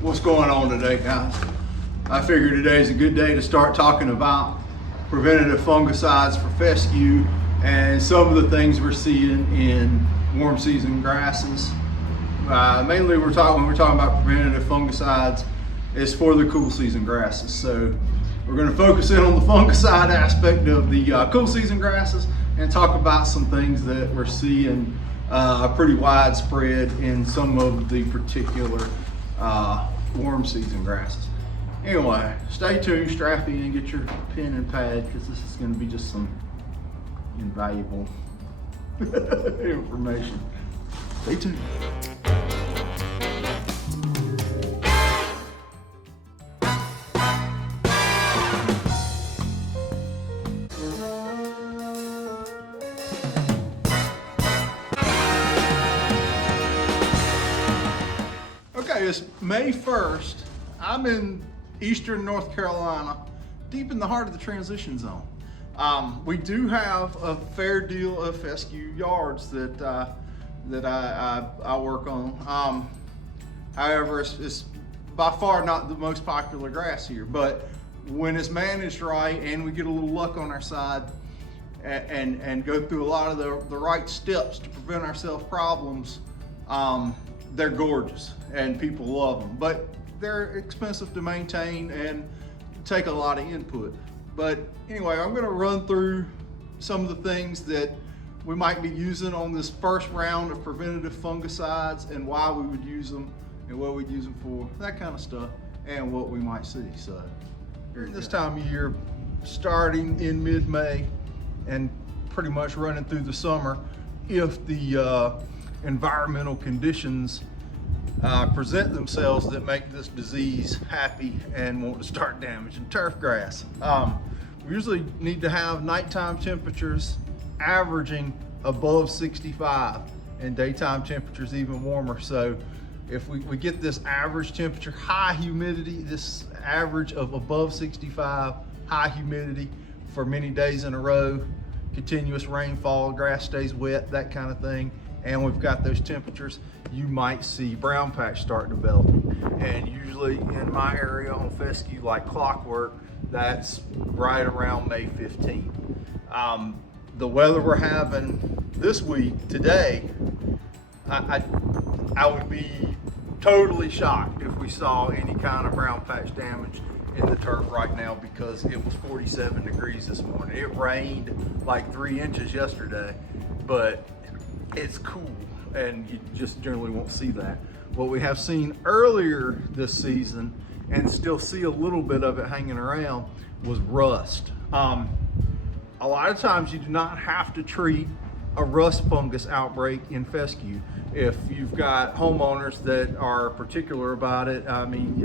What's going on today, guys? I figure today's a good day to start talking about preventative fungicides for fescue and some of the things we're seeing in warm season grasses. Mainly when we're talking about preventative fungicides, it's for the cool season grasses. So we're going to focus in on the fungicide aspect of the cool season grasses and talk about some things that we're seeing pretty widespread in some of the particular warm season grasses. Anyway, stay tuned, strap in, and get your pen and pad because this is going to be just some invaluable information. Stay tuned. Okay, it's May 1st. I'm in eastern North Carolina, deep in the heart of the transition zone. We do have a fair deal of fescue yards that I work on. However, it's by far not the most popular grass here, but when it's managed right and we get a little luck on our side and go through a lot of the right steps to prevent ourselves problems, they're gorgeous and people love them, but they're expensive to maintain and take a lot of input. But anyway, I'm going to run through some of the things that we might be using on this first round of preventative fungicides and why we would use them and what we'd use them for, that kind of stuff, and what we might see. So during this time of year, starting in mid-May and pretty much running through the summer, if the environmental conditions present themselves that make this disease happy and want to start damaging turf grass. We usually need to have nighttime temperatures averaging above 65 and daytime temperatures even warmer. So if we get this average temperature, high humidity, this average of above 65, high humidity for many days in a row, continuous rainfall, grass stays wet, that kind of thing, and we've got those temperatures, you might see brown patch start developing. And usually in my area on fescue, like clockwork, that's right around May 15th. The weather we're having this week, today, I would be totally shocked if we saw any kind of brown patch damage in the turf right now, because it was 47 degrees this morning. It rained like 3 inches yesterday, but it's cool and you just generally won't see that. What we have seen earlier this season, and still see a little bit of it hanging around, was rust. A lot of times you do not have to treat a rust fungus outbreak in fescue. If you've got homeowners that are particular about it, I mean,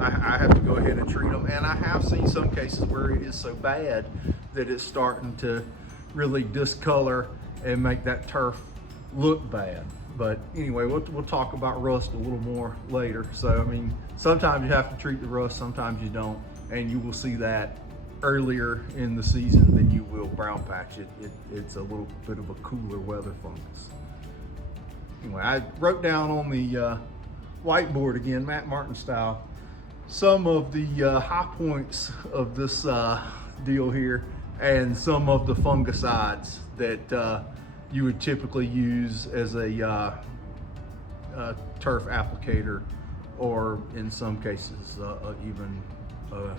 I have to go ahead and treat them. And I have seen some cases where it is so bad that it's starting to really discolor and make that turf look bad. But anyway, we'll talk about rust a little more later. So, I mean, sometimes you have to treat the rust, sometimes you don't. And you will see that earlier in the season than you will brown patch. It's a little bit of a cooler weather fungus. Anyway, I wrote down on the whiteboard again, Matt Martin style, some of the high points of this deal here and some of the fungicides that you would typically use as a turf applicator, or in some cases even a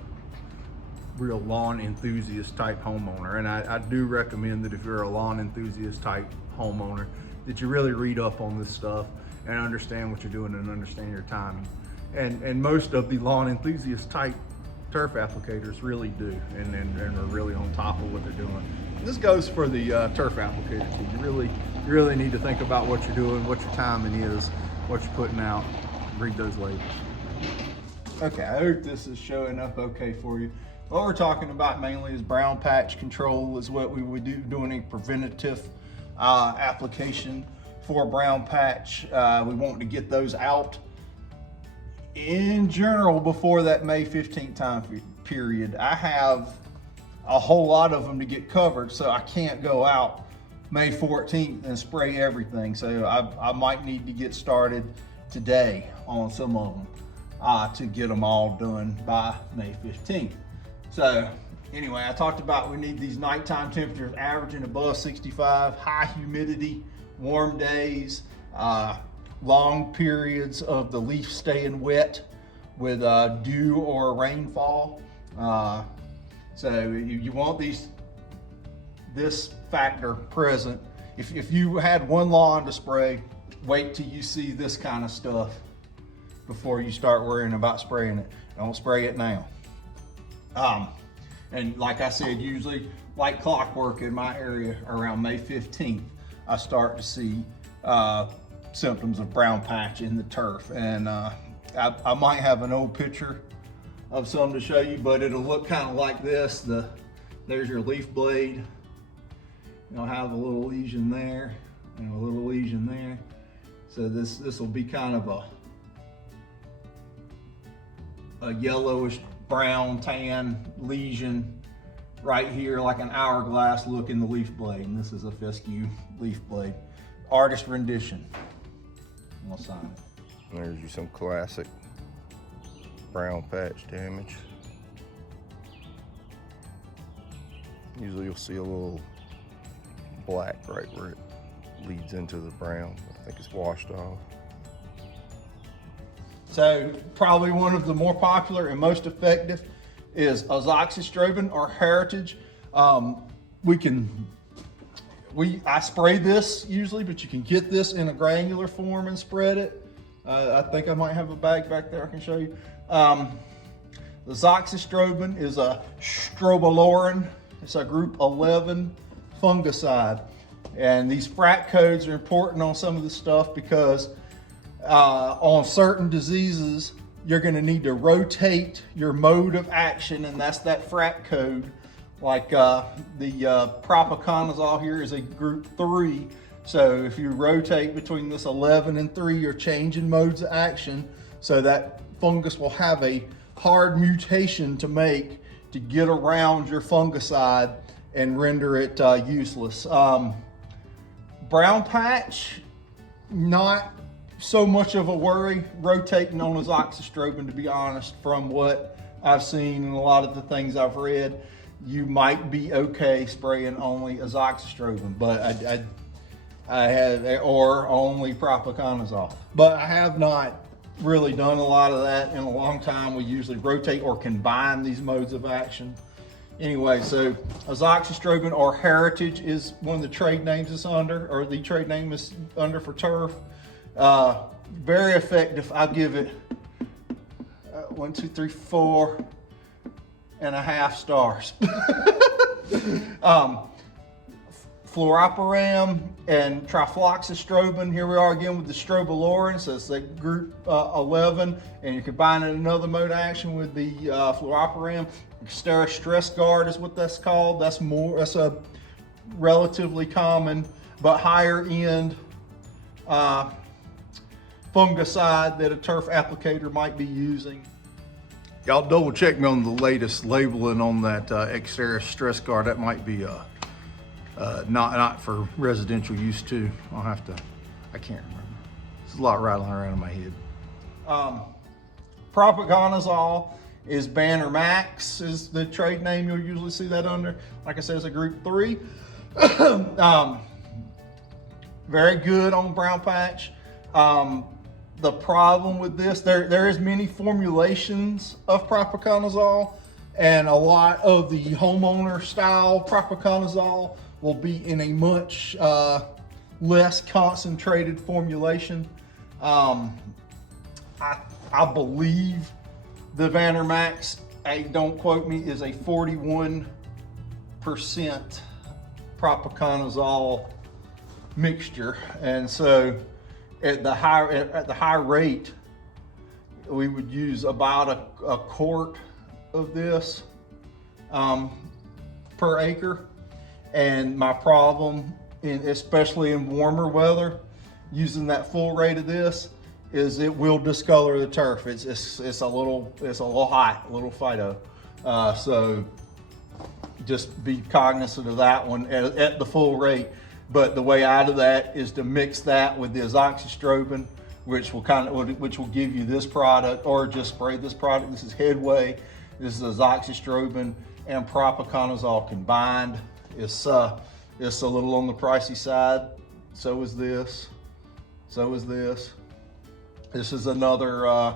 real lawn enthusiast type homeowner. And I do recommend that if you're a lawn enthusiast type homeowner, that you really read up on this stuff and understand what you're doing and understand your timing. And most of the lawn enthusiast type turf applicators really do, and are really on top of what they're doing. And this goes for the turf applicator too. You really need to think about what you're doing, what your timing is, what you're putting out. Read those labels. Okay, I hope this is showing up okay for you. What we're talking about mainly is brown patch control, is what we would do doing a preventative application for brown patch. We want to get those out in general before that May 15th time period. I have a whole lot of them to get covered, so I can't go out May 14th and spray everything. So I might need to get started today on some of them. to get them all done by May 15th. So anyway, I talked about we need these nighttime temperatures averaging above 65, high humidity, warm days, long periods of the leaf staying wet with dew or rainfall. So you want this factor present. If you had one lawn to spray, wait till you see this kind of stuff before you start worrying about spraying it. Don't spray it now. And like I said, usually like clockwork in my area around May 15th, I start to see symptoms of brown patch in the turf. And I might have an old picture of some to show you, but it'll look kind of like this. There's your leaf blade. You'll have a little lesion there and a little lesion there. So this will be kind of a yellowish brown tan lesion right here, like an hourglass look in the leaf blade. And this is a fescue leaf blade. Artist rendition. I'll sign it. There's you some classic brown patch damage. Usually you'll see a little black right where it leads into the brown. I think it's washed off. So probably one of the more popular and most effective is azoxystrobin or Heritage. I spray this usually, but you can get this in a granular form and spread it. I think I might have a bag back there I can show you. The azoxystrobin is a strobilurin. It's a group 11 fungicide. And these FRAC codes are important on some of this stuff because on certain diseases, you're gonna need to rotate your mode of action, and that's that FRAC code. Like the propiconazole here is a group 3. So if you rotate between this 11 and 3, you're changing modes of action. So that fungus will have a hard mutation to make to get around your fungicide and render it useless. Brown patch, not so much of a worry rotating on azoxystrobin, to be honest. From what I've seen and a lot of the things I've read, you might be okay spraying only azoxystrobin, but I have, or only propiconazole. But I have not really done a lot of that in a long time. We usually rotate or combine these modes of action. Anyway, so azoxystrobin or Heritage is one of the trade names it's under, or the trade name is under for turf. Very effective. I'll give it 1, 2, 3, 4.5 stars. Fluoropiram and trifloxystrobin. Here we are again with the strobilurin. So it's like group 11, and you combine it another mode of action with the fluoropiram. Xeris stress guard is what that's called. That's a relatively common but higher end fungicide that a turf applicator might be using. Y'all double check me on the latest labeling on that Xeris stress guard. That might be not for residential use too. I can't remember. There's a lot rattling around in my head. Propiconazole is Banner Max is the trade name you'll usually see that under. Like I said, it's a group 3. Very good on brown patch. The problem with this, there is many formulations of propiconazole, and a lot of the homeowner style propiconazole will be in a much less concentrated formulation. I believe the Banner Max, don't quote me, is a 41% propiconazole mixture, and so at the high rate, we would use about a quart of this per acre. And my problem, especially in warmer weather, using that full rate of this, is it will discolor the turf. It's a little hot, a little phyto. So just be cognizant of that one at the full rate. But the way out of that is to mix that with the azoxystrobin which will give you this product, or just spray this product. This is Headway. This is azoxystrobin and propiconazole combined. It's a little on the pricey side. So is this. So is this. This is another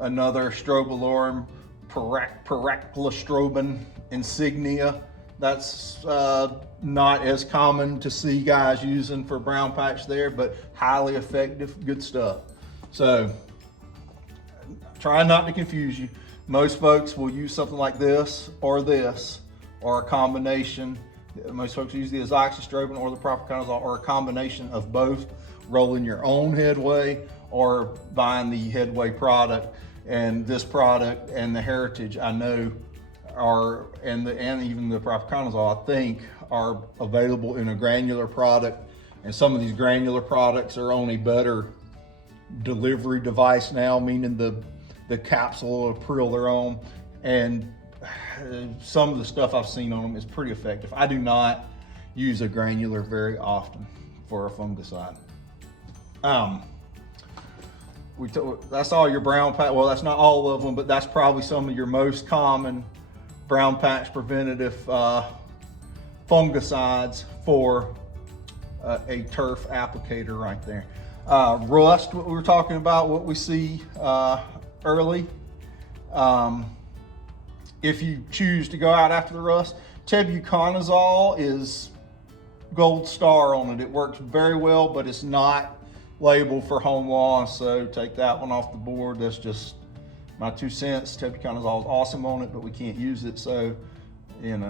strobilurin pyraclostrobin insignia. That's not as common to see guys using for brown patch there, but highly effective, good stuff. So try not to confuse you. Most folks will use something like this, or a combination. Most folks use the azoxystrobin or the propiconazole, or a combination of both, rolling your own Headway or buying the Headway product. And this product and the Heritage, I know, and even the propiconazole, I think, are available in a granular product. And some of these granular products are on a better delivery device now, meaning the capsule or pill they're on. And some of the stuff I've seen on them is pretty effective. I do not use a granular very often for a fungicide. That's all your brown patch. Well, that's not all of them, but that's probably some of your most common brown patch preventative fungicides for a turf applicator right there. Rust, what we were talking about, what we see early. If you choose to go out after the rust, tebuconazole is gold star on it. It works very well, but it's not labeled for home lawn, so take that one off the board. That's just my 2 cents. Tebuconazole is awesome on it, but we can't use it, so it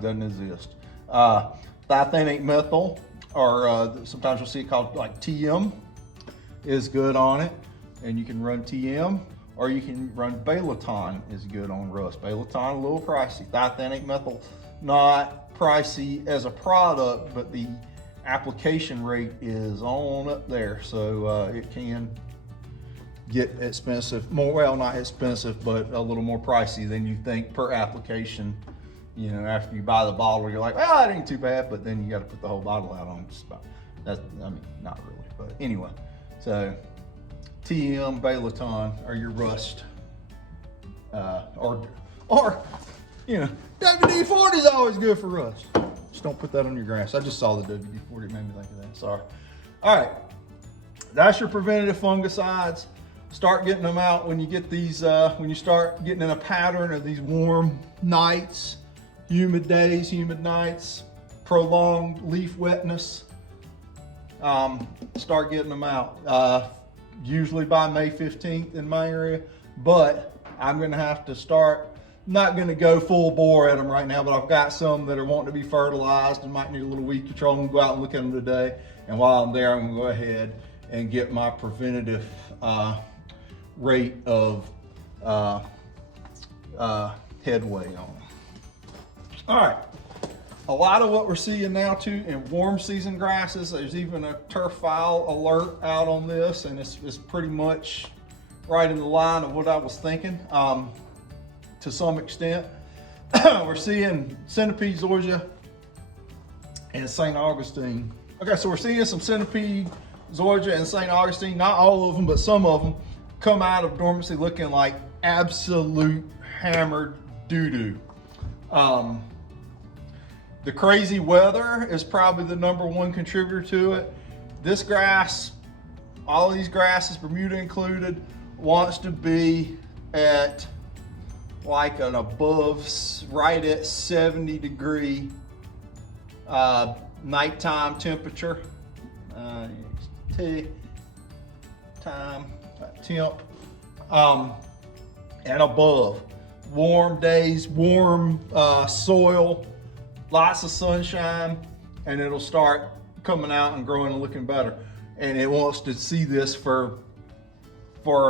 doesn't exist. Thiophanate methyl, or sometimes you'll see it called like TM, is good on it, and you can run TM, or you can run Balaton is good on rust. Balaton a little pricey. Thiophanate methyl not pricey as a product, but the application rate is on up there, so it can get expensive. Not expensive, but a little more pricey than you think per application. After you buy the bottle, you're like, well, that ain't too bad, but then you got to put the whole bottle out on just about. Not really, but anyway. So TM, Balaton are your rust, or WD-40 is always good for rust. Just don't put that on your grass. I just saw the WD-40, it made me think of that, sorry. All right, that's your preventative fungicides. Start getting them out when you get these, when you start getting in a pattern of these warm nights, humid days, humid nights, prolonged leaf wetness. Start getting them out. Usually by May 15th in my area, but I'm gonna have to start. Not going to go full bore at them right now, but I've got some that are wanting to be fertilized and might need a little weed control. I'm going to go out and look at them today. And while I'm there, I'm going to go ahead and get my preventative rate of Headway on. All right. A lot of what we're seeing now too in warm season grasses, there's even a turf file alert out on this, and it's pretty much right in the line of what I was thinking. To some extent, we're seeing centipede zoysia and St. Augustine. Okay, so we're seeing some centipede zoysia and St. Augustine, not all of them, but some of them come out of dormancy looking like absolute hammered doo-doo. The crazy weather is probably the #1 contributor to it. This grass, all of these grasses, Bermuda included, wants to be at like an above, right at 70-degree nighttime temperature. Temp, and above. Warm days, warm soil, lots of sunshine, and it'll start coming out and growing and looking better. And it wants to see this for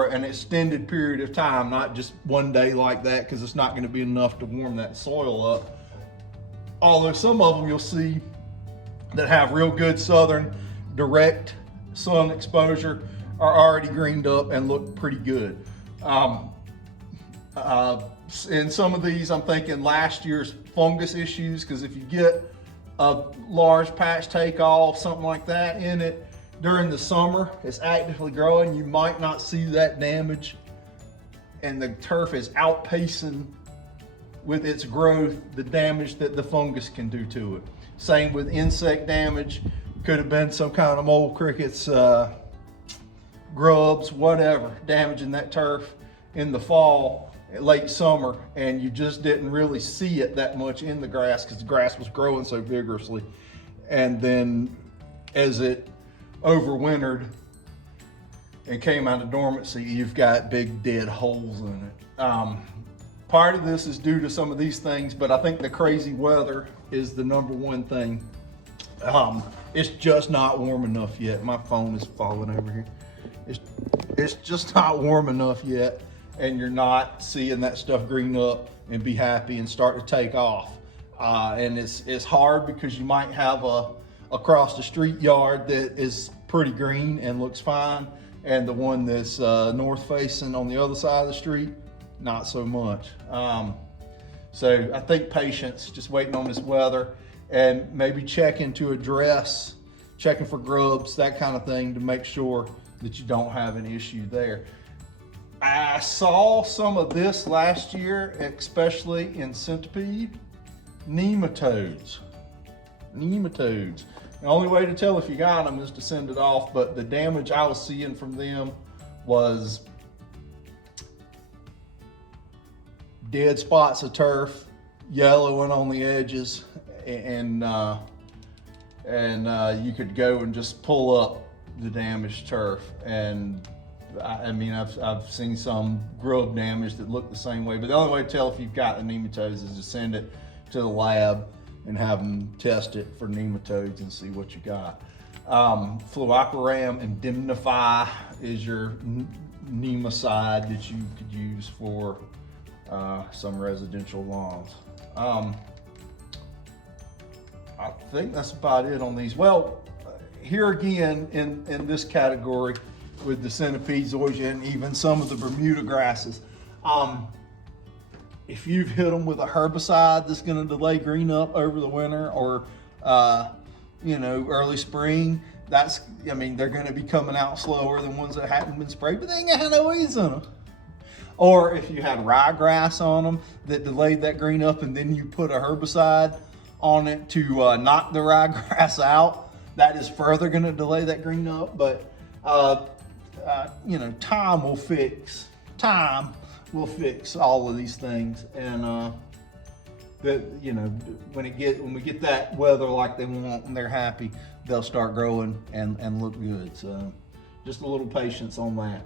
an extended period of time, not just one day like that, because it's not going to be enough to warm that soil up. Although some of them you'll see that have real good southern direct sun exposure are already greened up and look pretty good. In some of these, I'm thinking last year's fungus issues, because if you get a large patch take off, something like that in it, during the summer, it's actively growing, you might not see that damage, and the turf is outpacing with its growth the damage that the fungus can do to it. Same with insect damage. Could have been some kind of mole crickets, grubs, whatever, damaging that turf in the fall, late summer, and you just didn't really see it that much in the grass because the grass was growing so vigorously. And then as it overwintered and came out of dormancy, you've got big dead holes in it. Part of this is due to some of these things, but I think the crazy weather is the number one thing. It's just not warm enough yet. My phone is falling over here. It's just not warm enough yet, and you're not seeing that stuff green up and be happy and start to take off. And it's hard because you might have a across the street yard that is pretty green and looks fine, and the one that's north facing on the other side of the street, not so much. So I think patience, just waiting on this weather, and maybe checking for grubs, that kind of thing, to make sure that you don't have an issue there. I saw some of this last year, especially in centipede, nematodes. The only way to tell if you got them is to send it off, but the damage I was seeing from them was dead spots of turf, yellowing on the edges, and you could go and just pull up the damaged turf. And I mean, I've seen some grub damage that look the same way, but the only way to tell if you've got the nematodes is to send it to the lab and have them test it for nematodes and see what you got. Fluoperam indemnify is your nemicide that you could use for some residential lawns. I think that's about it on these. Well, here again in this category with the centipedes, zoysia, and even some of the Bermuda grasses, if you've hit them with a herbicide that's going to delay green up over the winter, or early spring, they're going to be coming out slower than ones that haven't been sprayed, but they ain't got no weeds in them. Or if you had ryegrass on them that delayed that green up, and then you put a herbicide on it to knock the ryegrass out, that is further going to delay that green up. But time will fix all of these things. And when we get that weather like they want and they're happy, they'll start growing and look good. So just a little patience on that.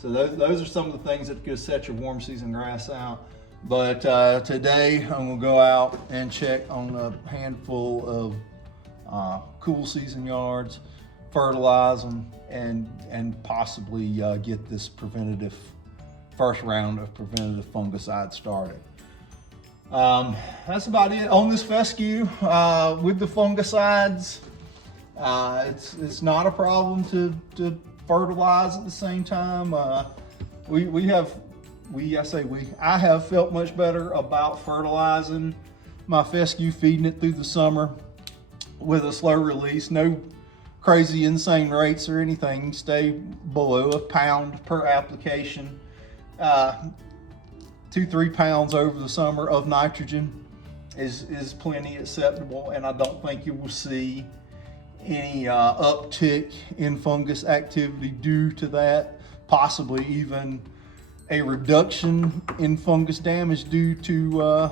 So those are some of the things that could set your warm season grass out. But today I'm gonna go out and check on a handful of cool season yards, fertilize them, and possibly get this first round of preventative fungicide started. That's about it on this fescue. With the fungicides, it's not a problem to fertilize at the same time. I have felt much better about fertilizing my fescue, feeding it through the summer with a slow release. No crazy insane rates or anything. Stay below a pound per application. 2-3 pounds over the summer of nitrogen is plenty acceptable, and I don't think you will see any uptick in fungus activity due to that. Possibly even a reduction in fungus damage due to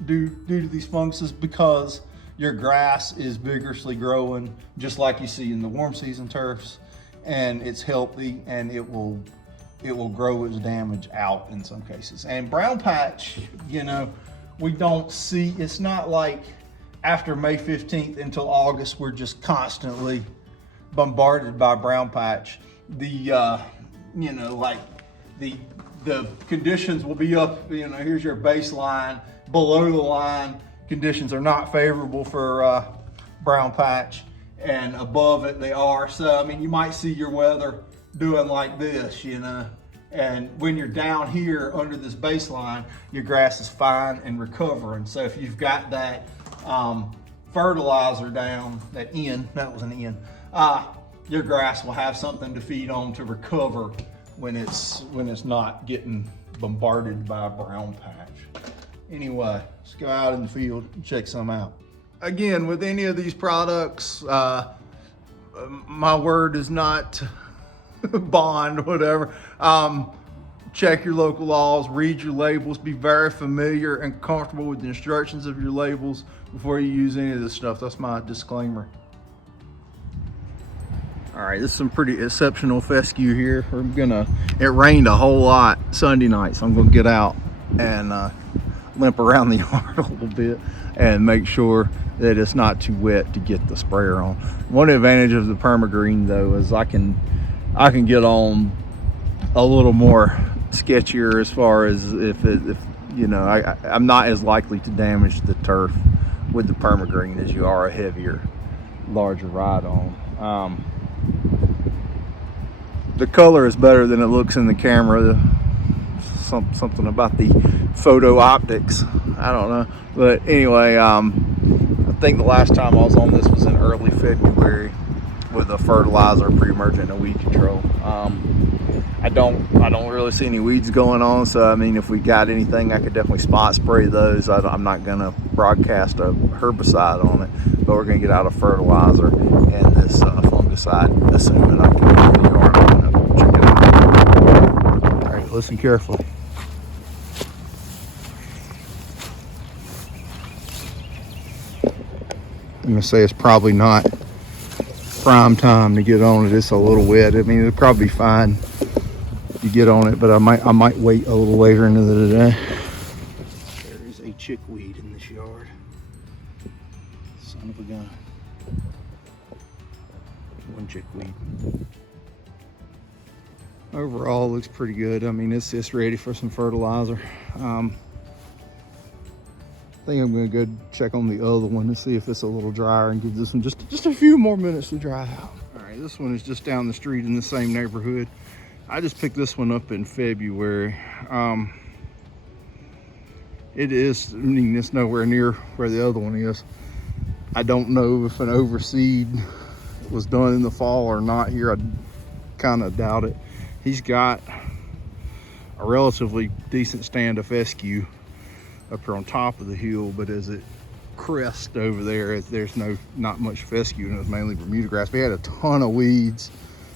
these funguses, because your grass is vigorously growing just like you see in the warm season turfs, and it's healthy, and it will grow its damage out in some cases. And brown patch, we don't see, it's not like after May 15th until August we're just constantly bombarded by brown patch. The conditions will be up, here's your baseline. Below the line conditions are not favorable for brown patch, and above it they are. So you might see your weather doing like this, and when you're down here under this baseline, your grass is fine and recovering. So if you've got that fertilizer down, that was an N, your grass will have something to feed on to recover when it's not getting bombarded by a brown patch. Anyway, let's go out in the field and check some out. Again, with any of these products, my word is not bond, whatever. Check your local laws, read your labels, be very familiar and comfortable with the instructions of your labels before you use any of this stuff. That's my disclaimer. All right, this is some pretty exceptional fescue here. It rained a whole lot Sunday night, so I'm gonna get out and limp around the yard a little bit and make sure that it's not too wet to get the sprayer on. One advantage of the permagreen though is I can get on a little more sketchier as far as if you know, I'm not as likely to damage the turf with the permagreen as you are a heavier, larger ride-on. The color is better than it looks in the camera. Something about the photo optics, I don't know, but anyway, I think the last time I was on this was in early February with a fertilizer, pre-emergent, and weed control. I don't really see any weeds going on, so I mean, if we got anything, I could definitely spot spray those. I'm not gonna broadcast a herbicide on it, but we're gonna get out a fertilizer and this fungicide, assuming I can get in the yard. I'm gonna check it out. All right, listen carefully. I'm gonna say it's probably not prime time to get on it. It's a little wet. I mean, it'll probably be fine to get on it, but I might wait a little later into the day. There is a chickweed in this yard. Son of a gun. One chickweed. Overall, looks pretty good. I mean, it's ready for some fertilizer. I think I'm gonna go check on the other one to see if it's a little drier and give this one just a few more minutes to dry out. All right, this one is just down the street in the same neighborhood. I just picked this one up in February. It is, I mean, it's nowhere near where the other one is. I don't know if an overseed was done in the fall or not here. I kind of doubt it. He's got a relatively decent stand of fescue up here on top of the hill, but as it crests over there, there's not much fescue, and it was mainly Bermuda grass. We had a ton of weeds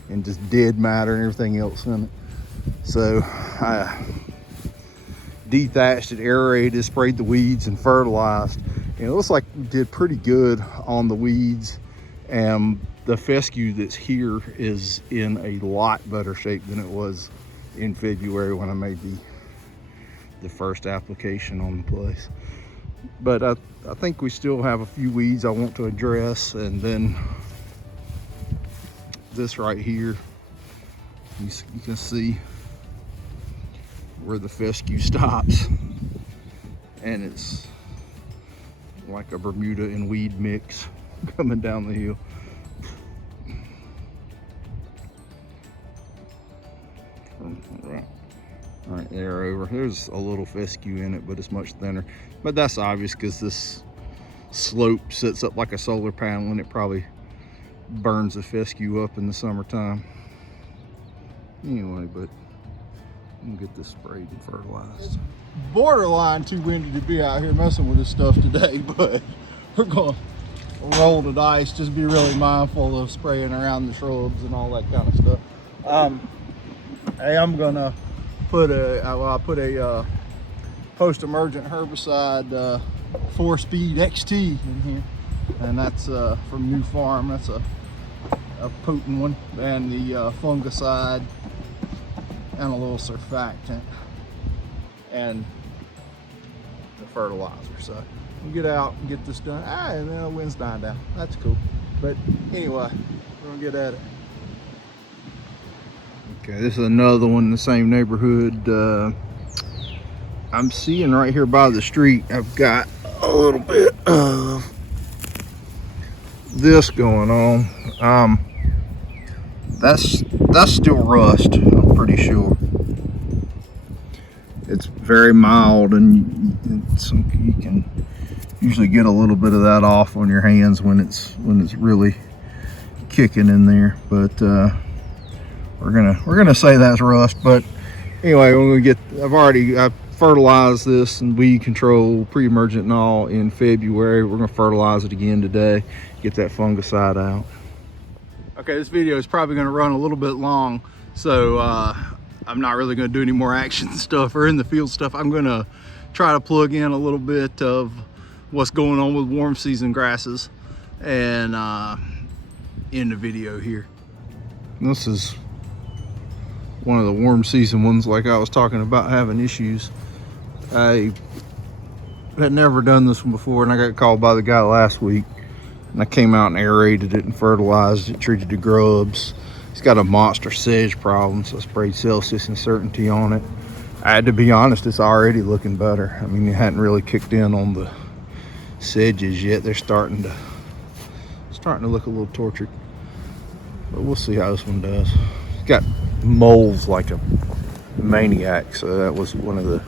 and just dead matter and everything else in it. So I dethatched it, aerated, sprayed the weeds, and fertilized. And it looks like we did pretty good on the weeds, and the fescue that's here is in a lot better shape than it was in February when I made the first application on the place. But I think we still have a few weeds I want to address, and then this right here, you can see where the fescue stops, and it's like a Bermuda and weed mix coming down the hill. Right there over. There's a little fescue in it, but it's much thinner. But that's obvious because this slope sits up like a solar panel, and it probably burns the fescue up in the summertime. Anyway, but I'm gonna get this sprayed and fertilized. It's borderline too windy to be out here messing with this stuff today, but we're gonna roll the dice. Just be really mindful of spraying around the shrubs and all that kind of stuff. Hey, I'm gonna put a post-emergent herbicide 4-speed XT in here, and that's from New Farm. That's a potent one, and the fungicide and a little surfactant and the fertilizer. So we'll get out and get this done. And then the wind's dying down. That's cool. But anyway, we're gonna get at it. Okay, this is another one in the same neighborhood. I'm seeing right here by the street, I've got a little bit of this going on. That's still rust, I'm pretty sure. It's very mild, and you can usually get a little bit of that off on your hands when it's really kicking in there, but we're gonna say that's rust. But anyway, when we get, I've fertilized this and weed control pre-emergent and all in February. We're gonna fertilize it again today, get that fungicide out. Okay, this video is probably gonna run a little bit long, so I'm not really gonna do any more action stuff or in the field stuff. I'm gonna try to plug in a little bit of what's going on with warm season grasses and end the video here. This is one of the warm season ones, like I was talking about having issues. I had never done this one before, and I got called by the guy last week, and I came out and aerated it and fertilized it, treated the grubs. It's got a monster sedge problem, so I sprayed Celsius and Certainty on it. I had to be honest, it's already looking better. I mean, it hadn't really kicked in on the sedges yet. They're starting to look a little tortured, but we'll see how this one does. It's got moles like a maniac, so that was one of the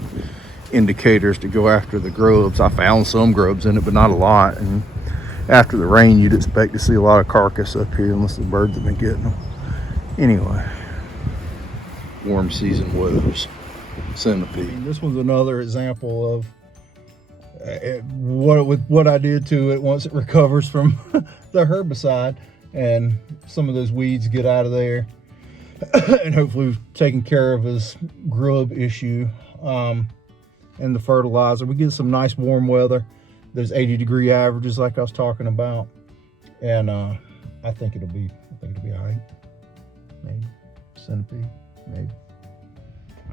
indicators to go after the grubs. I found some grubs in it, but not a lot, and after the rain you'd expect to see a lot of carcass up here unless the birds have been getting them. Anyway, warm season woes, centipede. This one's another example of what I did to it once it recovers from the herbicide, and some of those weeds get out of there, and hopefully we've taken care of his grub issue. And the fertilizer, we get some nice warm weather. There's 80-degree averages like I was talking about, and I think it'll be all right. Maybe centipede, maybe.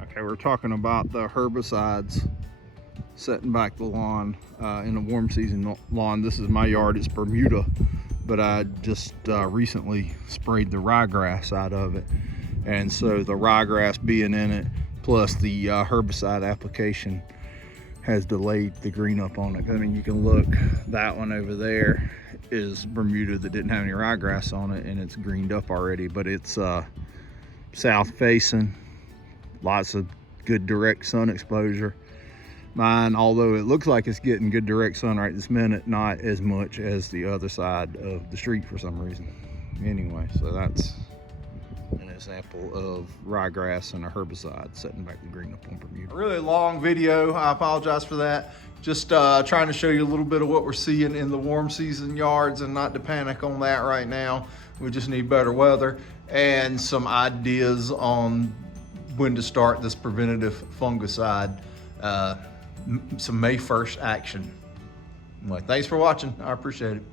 Okay, we're talking about the herbicides setting back the lawn in a warm season lawn. This is my yard, it's Bermuda, but I just recently sprayed the ryegrass out of it, and so the ryegrass being in it plus the herbicide application has delayed the green up on it. I mean, you can look, that one over there is Bermuda that didn't have any ryegrass on it, and it's greened up already, but it's south facing, lots of good direct sun exposure. Mine, although it looks like it's getting good direct sun right this minute, not as much as the other side of the street for some reason. Anyway, so that's an example of ryegrass and a herbicide setting back the green up on Bermuda. A really long video, I apologize for that. Just trying to show you a little bit of what we're seeing in the warm season yards, and not to panic on that right now. We just need better weather and some ideas on when to start this preventative fungicide, some May 1st action. Well, thanks for watching, I appreciate it.